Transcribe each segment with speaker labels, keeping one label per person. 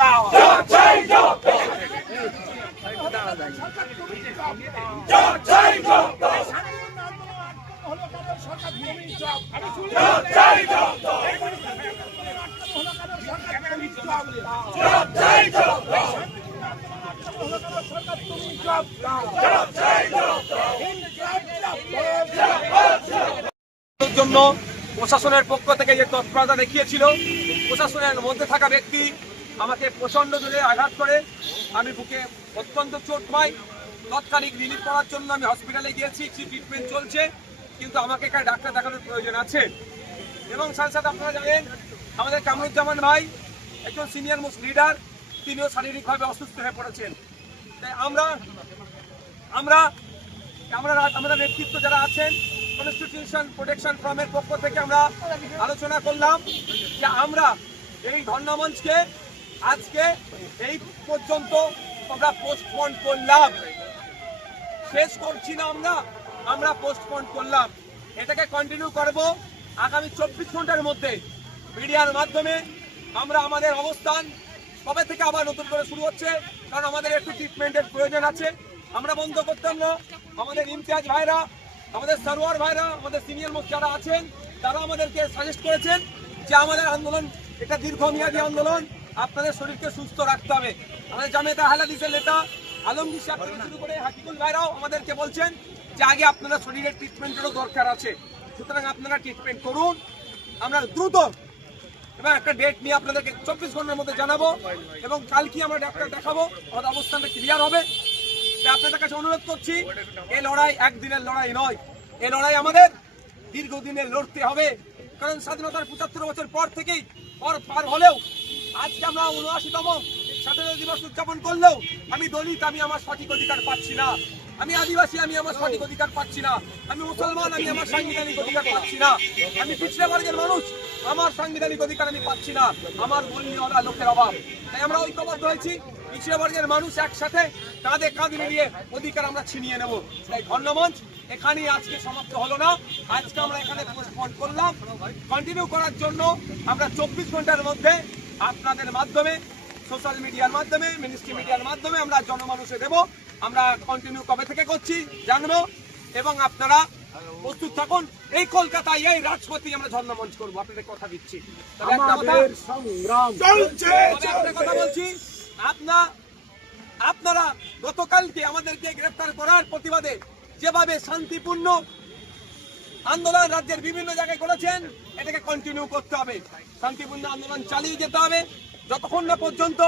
Speaker 1: জন্য
Speaker 2: প্রশাসনের পক্ষ থেকে যে তৎপরতা দেখিয়েছিল প্রশাসনের মধ্যে থাকা ব্যক্তি আমাকে প্রচণ্ড জোরে আঘাত করে আমি বুকে অত্যন্ত চোট পাই তৎক্ষণিক রিলিফ করার জন্য আমি হসপিটালে গিয়েছি ট্রিটমেন্ট চলছে কিন্তু আমাকে একটা ডাক্তার দেখানোর প্রয়োজন আছে এবং সাথে সাথে আপনারা জানেন আমাদের কামরুজ্জামান ভাই একজন সিনিয়র মোস্ট লিডার তিনিও শারীরিকভাবে অসুস্থ হয়ে পড়েছেন তাই আমরা আমরা আমরা আমাদের নেতৃত্ব যারা আছেন কনস্টিটিউশন প্রোটেকশন ফ্রমের পক্ষ থেকে আমরা আলোচনা করলাম যে আমরা এই ধর্ণামঞ্চকে আজকে এই পর্যন্ত আমরা পোস্টপন করলাম শেষ করছি না আমরা আমরা পোস্টপন করলাম এটাকে কন্টিনিউ করব আগামী চব্বিশ ঘন্টার মধ্যে মিডিয়ার মাধ্যমে আমরা আমাদের অবস্থান কবে থেকে আবার নতুন করে শুরু হচ্ছে কারণ আমাদের একটু ট্রিটমেন্টের প্রয়োজন আছে আমরা বন্ধ করতাম না আমাদের ইমতিয়াজ ভাইরা আমাদের সারোয়ার ভাইরা আমাদের সিনিয়র মুখ যারা আছেন তারা আমাদেরকে সাজেস্ট করেছেন যে আমাদের আন্দোলন এটা দীর্ঘমেয়াদী আন্দোলন আপনাদের শরীরকে সুস্থ রাখতে হবে আমাদের জামেতা হালাদিসের নেতা আলমগীর সাহেব শুরু করে হাকিবুল ভাইরাও আমাদেরকে বলছেন যে আগে আপনারা শরীরের ট্রিটমেন্টেরও দরকার আছে সুতরাং আপনারা ট্রিটমেন্ট করুন আমরা দ্রুত এবং একটা ডেট নিয়ে আপনাদেরকে চব্বিশ ঘন্টার মধ্যে জানাবো এবং কালকে আমরা ডাক্তার দেখাবো আমাদের অবস্থানটা ক্লিয়ার হবে তাই আপনাদের কাছে অনুরোধ করছি এই লড়াই একদিনের লড়াই নয় এই লড়াই আমাদের দীর্ঘদিনের লড়তে হবে কারণ স্বাধীনতার পঁচাত্তর বছর পর থেকেই পর পার হলেও আজকে আমরা উনআশিতম স্বাধীনতা দিবস উদযাপন করলেও আমি দলিত আমি আমার সঠিক অধিকার পাচ্ছি না আমি আদিবাসী আমি আমার সঠিক অধিকার পাচ্ছি না আমি মুসলমান আমি আমার সাংবিধানিক অধিকার পাচ্ছি না আমি পিছড়ে বর্গের মানুষ আমার সাংবিধানিক অধিকার আমি পাচ্ছি না আমার ওরা লোকের অভাব তাই আমরা ঐক্যবদ্ধ হয়েছি পিছিয়ে বর্গের মানুষ একসাথে কাঁধে কাঁধ মিলিয়ে অধিকার আমরা ছিনিয়ে নেব তাই ধন্যমঞ্চ এখানেই আজকে সমাপ্ত হলো না আজকে আমরা এখানে ফোন করলাম কন্টিনিউ করার জন্য আমরা চব্বিশ ঘন্টার মধ্যে আপনাদের মাধ্যমে সোশ্যাল মিডিয়ার মাধ্যমে মিনিস্ট্রি মিডিয়ার মাধ্যমে আমরা জনমানুষে দেব আমরা কন্টিনিউ কবে থেকে করছি জানবো এবং আপনারা প্রস্তুত থাকুন এই কলকাতায় এই রাজপথে আমরা ঝর্ণা মঞ্চ করবো আপনাদের কথা দিচ্ছি কথা বলছি আপনার আপনারা গতকালকে আমাদেরকে গ্রেফতার করার প্রতিবাদে যেভাবে শান্তিপূর্ণ আন্দোলন রাজ্যের বিভিন্ন জায়গায় করেছেন এটাকে কন্টিনিউ করতে হবে শান্তিপূর্ণ আন্দোলন চালিয়ে যেতে হবে যতক্ষণ না পর্যন্ত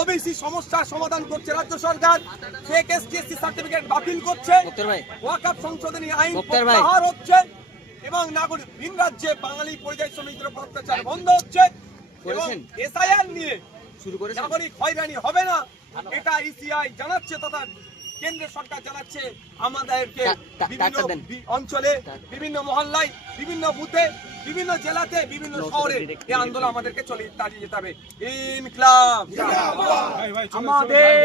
Speaker 2: ওবিসি সমস্যার সমাধান করছে রাজ্য সরকার সার্টিফিকেট বাতিল করছে সংশোধনী আইন প্রত্যাহার হচ্ছে এবং নাগরিক ভিন রাজ্যে বাঙালি পরিযায়ী শ্রমিকদের অত্যাচার বন্ধ হচ্ছে এবং এসআইআর নিয়ে নাগরিক হয়রানি হবে না এটা ইসিআই e জানাচ্ছে তথা কেন্দ্র সরকার চালাচ্ছে আমাদেরকে অঞ্চলে বিভিন্ন মহল্লায় বিভিন্ন বুথে বিভিন্ন জেলাতে বিভিন্ন শহরে এই আন্দোলন আমাদেরকে চলে দাঁড়িয়ে যেতে হবে ইনকলাব আমাদের